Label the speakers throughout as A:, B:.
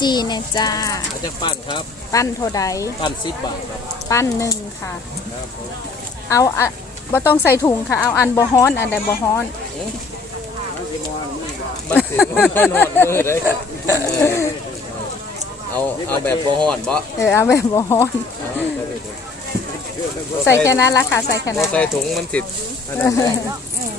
A: จีเนี่ยจ้า
B: อาจารย์ปั้นครับ
A: ปั้นโทใด
B: ปั้นสิบบาทครับ
A: ปั้นหนึ่งค่ะ
B: ครับผม
A: เอาอะบ่ต้องใส่ถุงค่ะ เอาอันบ่ฮ้อนอันใดบ่ฮ้อน
B: มันถึงมันหอดมือเลยครับเออเอาเอาแบบบ่หอนบ่
A: เออเอาแบบบ่ฮ้อน ใส่แค่นั้นละค่ะ ใส่แค่
B: บ่
A: นั้น
B: ใส่ถุงมันติดอันนั้นได้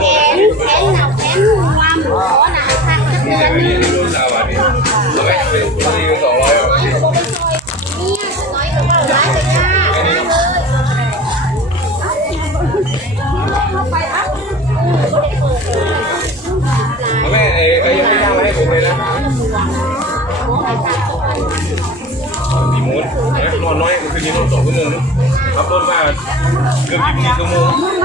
C: แขนหนาแขนรวมหัวหนาค่ะเดือนนึงเนี่ยจะน้อย
B: อนน้อยคืนนี้นนสองชั่วโมงขับรถมาเกือบยี่สิบชั่วโมง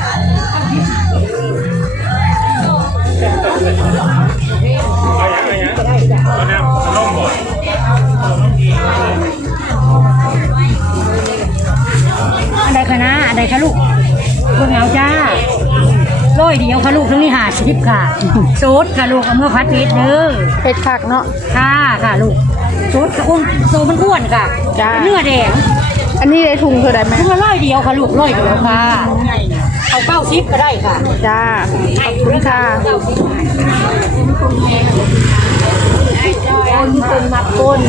D: อ ยเดียวค่ะลูกทั้งนี้หาสิบค่ะโซดค่ะลูกเอาเมื่อพัดเพชรเด้อ
A: เผ็ดคักเนาะ
D: ค่ะค่ะลูกโซดค่ะอุ้มโซมันอ้วนค่ะ
A: จ้า
D: เนื้อแดง
A: อันนี้ได้ถุงเท่าใดไหม
D: เมื่อร้อยเดียวค่ะลูกร้อยเดียวค่ะเอาเก้าสิบก็ได้ค่ะ
A: จ้า ขอบคุณค่ะ
D: คนคนมักก้น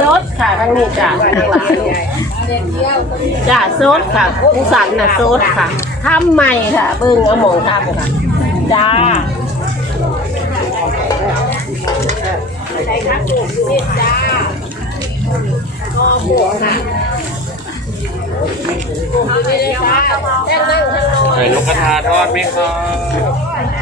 E: ซดค่ะทั้งนี้จ้ะทั้งหลายจ้ะซดค่ะกุ้งสันน่ะซดค่ะทำใหม่ค่ะเบิ่งเอาหมองทำค่ะจ้าแต่งนั่งข้างนอก
B: ไข่นกกระทาทอดไหมครับ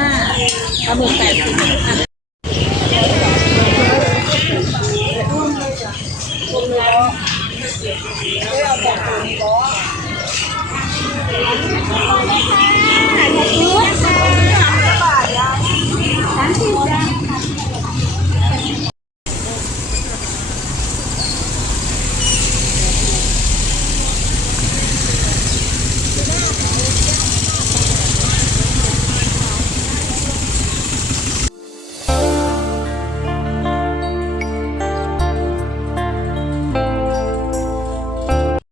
B: ปลาห
A: มึกแปด
E: สิ
A: บไม่เอา
C: แต่นี้
E: ก็